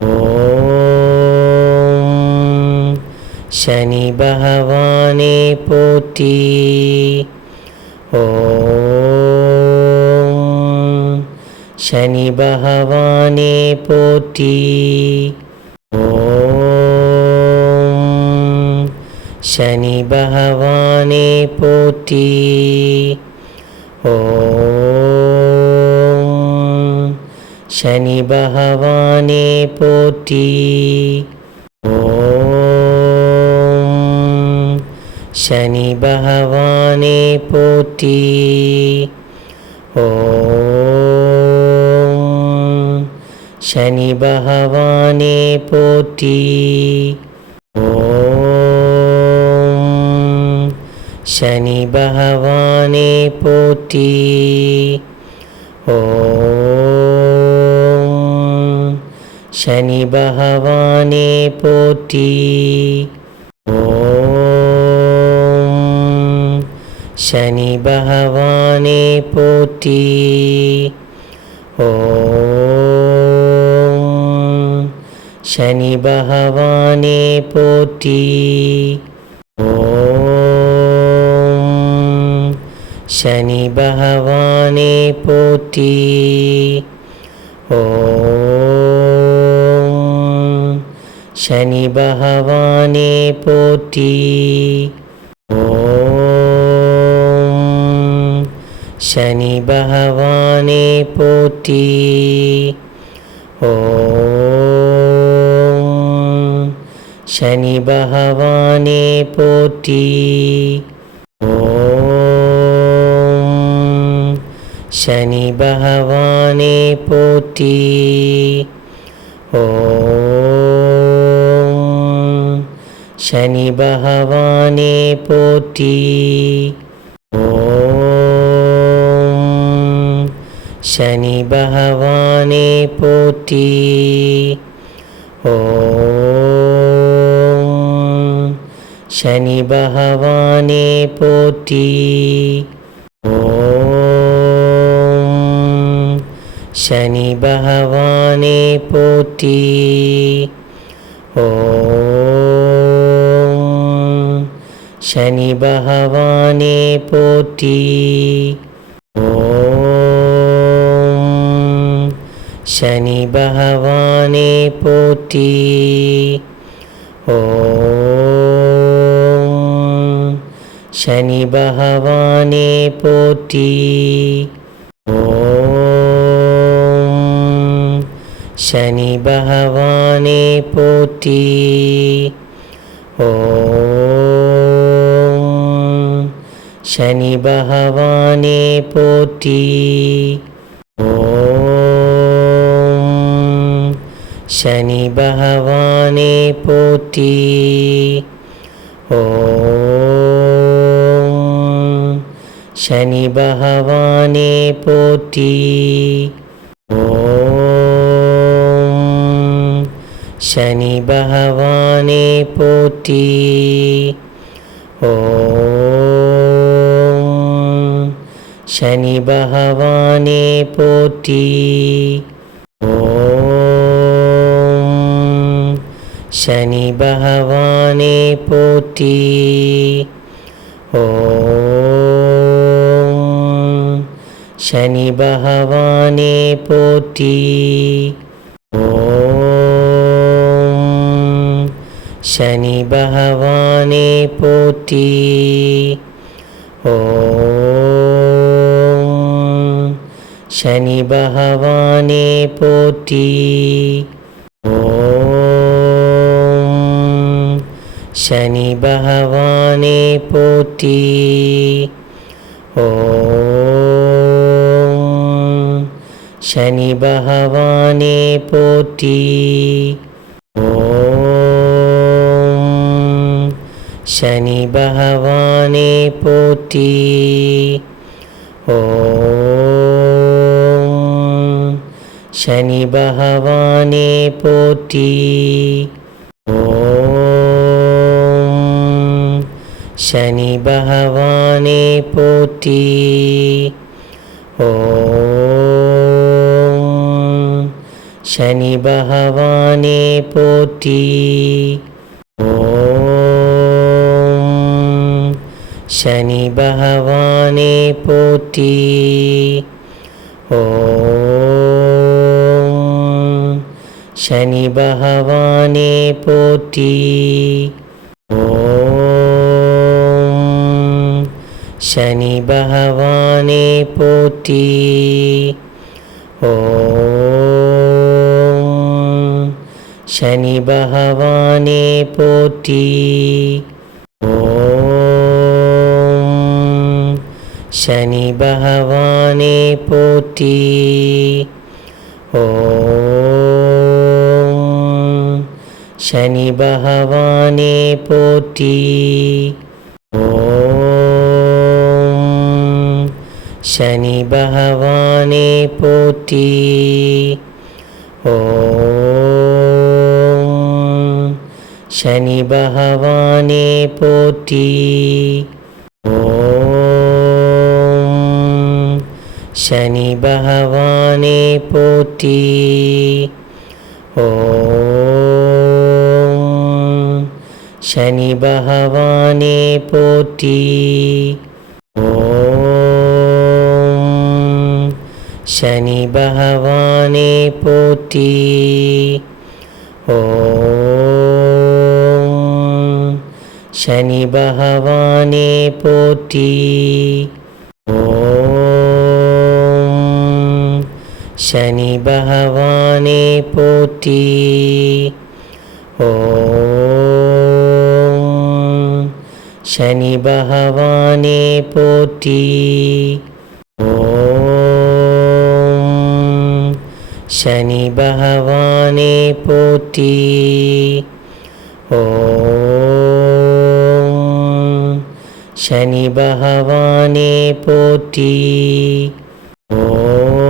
ஓம் சனி பகவானே போற்றி ஓம் சனி பகவானே போற்றி ஓம் சனி பகவானே போற்றி ஓம் சனி பகவானே போற்றி ஓம் சனி பகவானே போற்றி ஓம் சனி பகவானே போற்றி ஓம் சனி பகவானே போற்றி ஓம் சனி பகவானே போற்றி ஓம் சனி பகவானே போற்றி ஓம் சனி பகவானே போற்றி ஓம் சனி பகவானே போற்றி ஓம் சனி பகவானே போற்றி ஓம் சனி பகவானே போற்றி ஓம் சனி பகவானே போற்றி ஓம் சனி பகவானே போற்றி ஓம் சனி பகவானே போற்றி ஓம் சனி பகவானே போற்றி ஓம் சனி பகவானே போற்றி ஓம் சனி பகவானே போற்றி ஓம் சனி பகவானே போற்றி ஓம் சனி பகவானே போற்றி ஓம் சனி பகவானே போற்றி ஓம் சனி பகவானே போற்றி ஓம் சனி பகவானே போற்றி ஓம் சனி பகவானே போற்றி ஓம் சனி பகவானே போற்றி ஓம் சனி பகவானே போற்றி ஓம் சனி பகவானே போற்றி ஓம் சனி பகவானே போற்றி ஓம் சனி பகவானே போற்றி ஓம் சனி பகவானே போற்றி ஓம் शनि भगवाने पोटी ॐ शनि भगवाने पोटी ॐ शनि भगवाने पोटी ॐ शनि भगवाने पोटी ॐ சனி பகவானே போற்றி ஓம் சனி பகவானே போற்றி ஓம் சனி பகவானே போற்றி ஓம் சனி பகவானே போற்றி ஓம் சனி பகவானே போற்றி ஓம் சனி பகவானே போற்றி ஓம் சனி பகவானே போற்றி ஓம் சனி பகவானே போற்றி ஓ சனி பகவானே போற்றி ஓம் சனி பகவானே போற்றி ஓம் சனி பகவானே போற்றி ஓம் சனி பகவானே போற்றி ஓ சனி பகவானே போற்றி ஓம் சனி பகவானே போற்றி ஓம் சனி பகவானே போற்றி ஓம் சனி பகவானே போற்றி ஓம் சனி பகவானே போற்றி ஓம் சனி பகவானே போற்றி ஓம் சனி பகவானே போற்றி ஓம்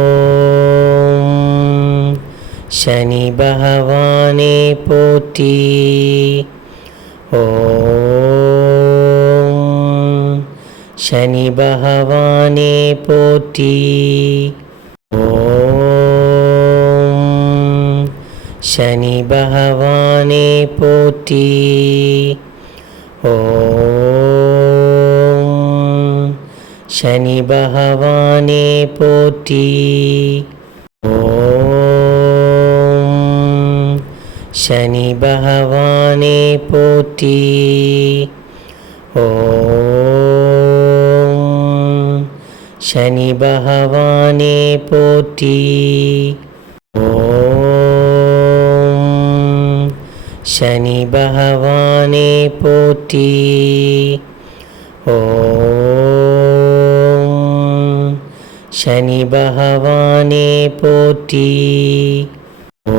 சனி பகவானே போற்றி ஓம் சனி பகவானே போற்றி ஓம் சனி பகவானே போற்றி ஓம் சனி பகவானே போற்றி ஓம் சனி பகவானே போற்றி ஓம் शनि भगवाने पोटी ॐ शनि भगवाने पोटी ॐ शनि भगवाने पोटी ॐ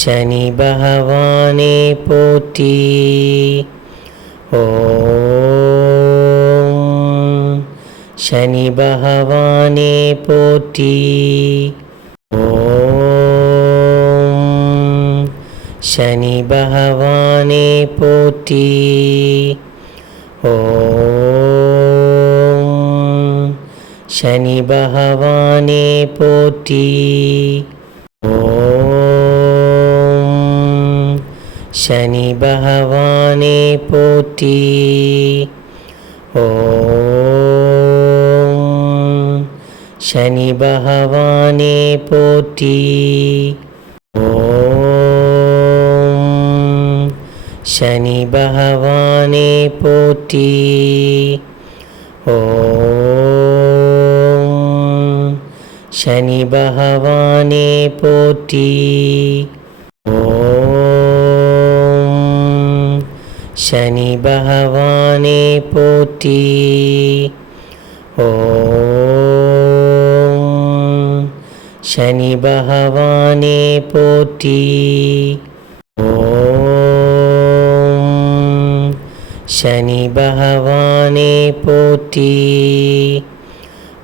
शनि भगवाने पोटी ॐ சனி பகவானே போற்றி ஓம் சனி பகவானே போற்றி ஓம் சனி பகவானே போற்றி ஓம் சனி பகவானே போற்றி ஓம் சனி பகவானே போற்றி ஓம் சனி பகவானே போற்றி ஓம் சனி பகவானே போற்றி ஓம் சனி பகவானே போற்றி ஓம் சனி பகவானே போற்றி ஓம் சனி பகவானே போற்றி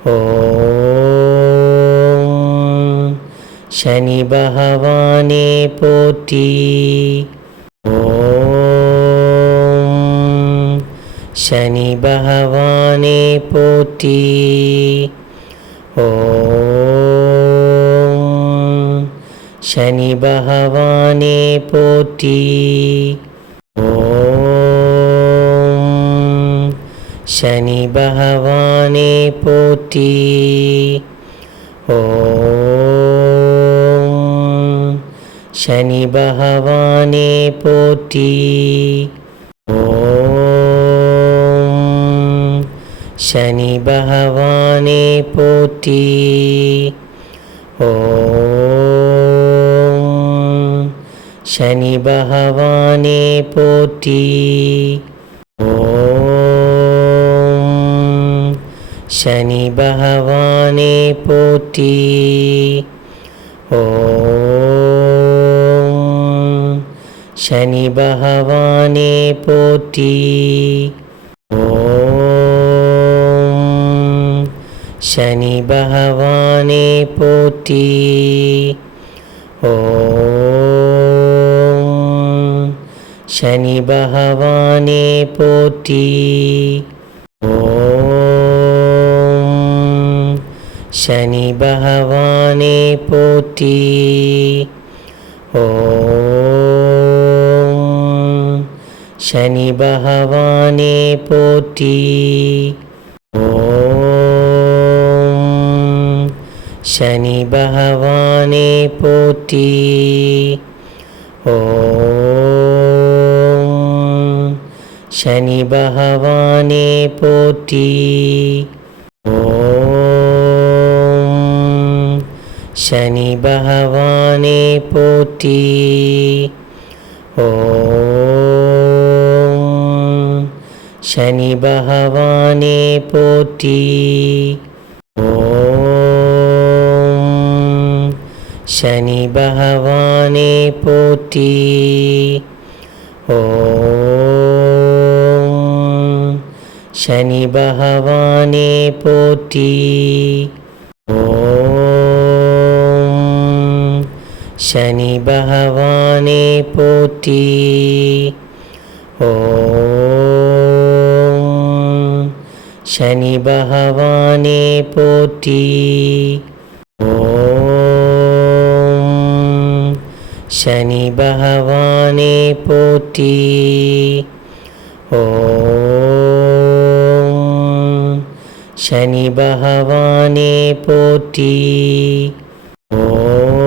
ஓம் சனி பகவானே போற்றி ஓம் சனி பகவானே போற்றி ஓம் சனி பகவானே போற்றி ஓம் சனி பகவானே போற்றி ஓம் சனி பகவானே போற்றி ஓம் சனி பகவானே போற்றி ஓ சனி பகவானே போற்றி ஓம் சனி பகவானே போற்றி ஓம் சனி பகவானே போற்றி ஓம் சனி பகவானே போற்றி ஓம் சனி பகவானே போற்றி ஓம் சனி பகவானே போற்றி ஓம் சனி பகவானே போற்றி ஓம் சனி பகவானே போற்றி ஓம் शनि भगवाने पोटी ॐ शनि भगवाने पोटी ॐ शनि भगवाने पोटी ॐ शनि भगवाने पोटी ॐ சனி பகவானே போற்றி ஓம் சனி பகவானே போற்றி ஓம் சனி பகவானே போற்றி ஓம் சனி பகவானே போற்றி ஓம் சனி பகவானே போற்றி ஓம்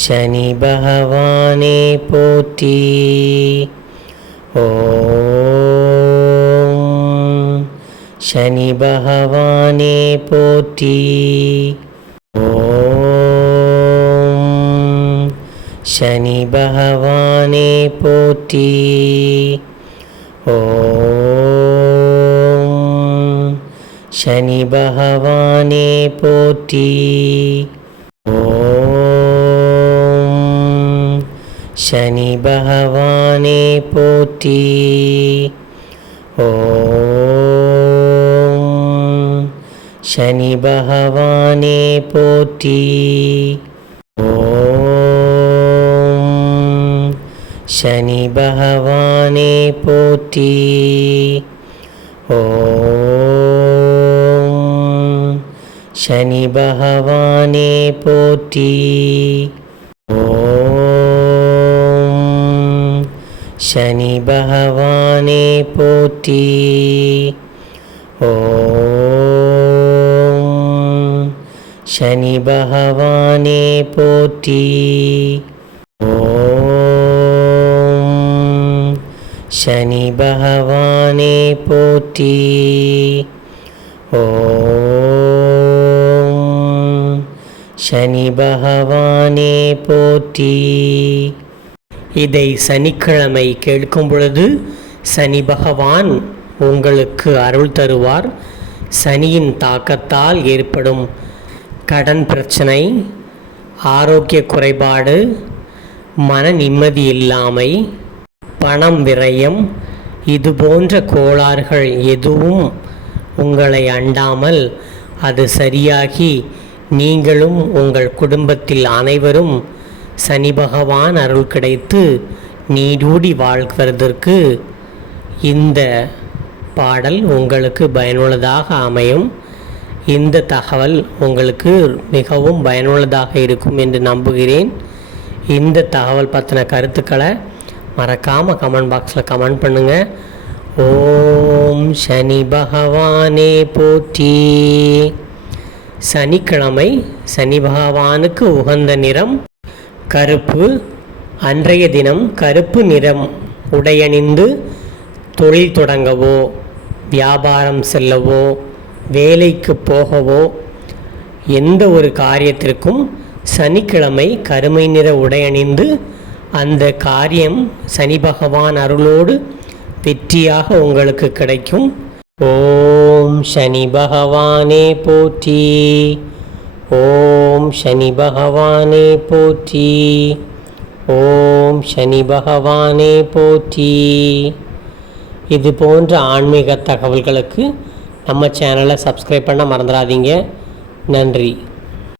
சனி பகவானே போற்றி ஓம் சனி பகவானே போற்றி ஓம் சனி பகவானே போற்றி ஓ சனி பகவானே போற்றி ஓம் சனி பகவானே போற்றி ஓம் சனி பகவானே போற்றி ஓம் சனி பகவானே போற்றி ஓம் சனி பகவானே போற்றி ஓம் சனி பகவானே போற்றி ஓம் சனி பகவானே போற்றி ஓம் சனி பகவானே போற்றி ஓம் சனி பகவானே போற்றி. இதை சனிக்கிழமை கேட்கும் பொழுது சனி பகவான் உங்களுக்கு அருள் தருவார். சனியின் தாக்கத்தால் ஏற்படும் கடன் பிரச்சனை ஆரோக்கிய குறைபாடு மன நிம்மதி இல்லாமை பணம் விரயம் இது போன்ற கோளாறுகள் எதுவும் உங்களை அண்டாமல் அது சரியாகி நீங்களும் உங்கள் குடும்பத்தில் அனைவரும் சனி பகவான் அருள் கிடைத்து நீடூடி வாழ்வதற்கு இந்த பாடல் உங்களுக்கு பயனுள்ளதாக அமையும். இந்த தகவல் உங்களுக்கு மிகவும் பயனுள்ளதாக இருக்கும் என்று நம்புகிறேன். இந்த தகவல் பற்றின கருத்துக்களை மறக்காமல் கமெண்ட் பாக்ஸில் கமெண்ட் பண்ணுங்கள் ஓம் சனி பகவானே போற்றி. சனிக்கிழமை சனி பகவானுக்கு உகந்த நிறம் கருப்பு. அன்றைய தினம் கருப்பு நிறம் உடையணிந்து தொழில் தொடங்கவோ வியாபாரம் செல்லவோ வேலைக்கு போகவோ எந்த ஒரு காரியத்திற்கும் சனிக்கிழமை கருமை நிற உடையணிந்து அந்த காரியம் சனி பகவான் அருளோடு வெற்றியாக உங்களுக்கு கிடைக்கும். ஓ ஓம் சனி பகவானே போற்றி. ஓம் சனி பகவானே போற்றி. ஓம் சனி பகவானே போற்றி. இது போன்ற ஆன்மீக தகவல்களுக்கு நம்ம சேனலை சப்ஸ்கிரைப் பண்ண மறந்துடாதீங்க. நன்றி.